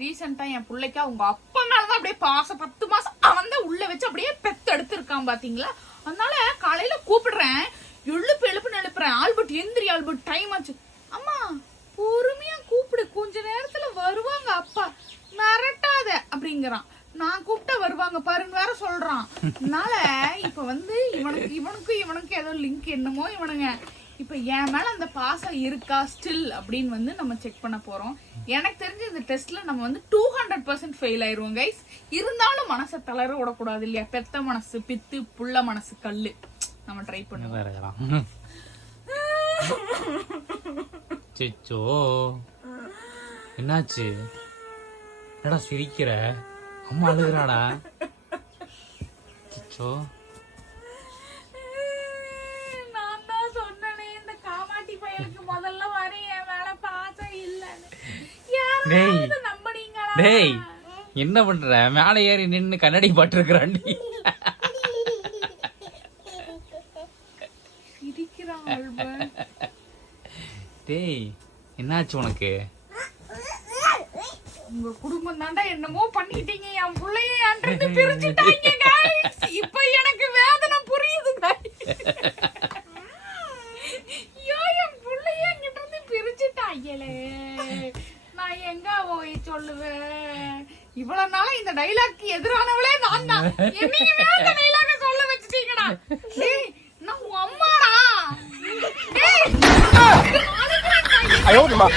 ரீசெண்டா என் பிள்ளைக்கு அவங்க அப்பா மேலதான் அப்படியே பாசம் 10 மாசம் அவன் தான் உள்ள வச்சு அப்படியே பெத்து எடுத்திருக்கான் பாத்தீங்களா. அதனால காலையில கூப்பிடுறேன், எழுப்புன்னு எழுப்புறேன், ஆல்பர்ட் எந்திரி ஆல்பர்ட் டைம் ஆச்சு. அம்மா பொறுமையா கூப்பிடு, கொஞ்ச நேரத்துல வருவாங்க அப்பா, மிரட்டாத அப்படிங்கிறான். நான் கூப்பிட்டா வருவாங்க பாருன்னு வேற சொல்றான். அதனால இப்ப வந்து இவனுக்கு ஏதோ லிங்க் என்னமோ இவனுங்க இப்ப என் மேல அந்த பாசம் இருக்கா ஸ்டில் அப்படின்னு வந்து நம்ம செக் பண்ண போறோம். எனக்கு தெரிஞ்ச இந்த டெஸ்ட்ல நம்ம வந்து 200% ஃபெயில் ஆயிருவோம் கைஸ். இருந்தாலும் மனசை தளர விடக்கூடாது இல்லையா. பெத்த மனசு பித்து, புள்ள மனசு கல்லு. நம்ம ட்ரை பண்ணுவோம். சிச்சோ என்னாச்சு? என்னடா சிரிக்கிற? அம்மா அழுகுறாடா. சிச்சோ நான் தான் சொன்னனே இந்த காமாட்டி பையனுக்கு முதல்ல வர என் மேல பாசம் இல்லன்னு. யாராவது நம்புறீங்களா? டேய் என்ன பண்ற? மேலே ஏறி நின்னு கண்ணாடி பாட்டுருக்குறாண்டி. சிரிக்கிறான். டேய் என்னாச்சு உனக்கு? உங்க குடும்பம் தாண்டா என்னமோ பண்ணிட்டீங்க, என் புள்ளைய என்கிட்ட பிரிச்சுட்டாங்க गाइस. இப்போ எனக்கு வேதனை புரியுது गाइस. ஐயோ என் புள்ளைய என்கிட்ட இருந்து பிரிச்சுட்டாங்களே, நான் எங்க போய் சொல்லுவேன்? இவ்வளவு நாளா இந்த டைலாக் எதிரானவளே நான் தான். என்னைக்குமே இந்த டைலாக சொல்ல வச்சிட்டீங்கடா. டேய் நான் உன் அம்மாடா. டேய் ஐயோ அம்மா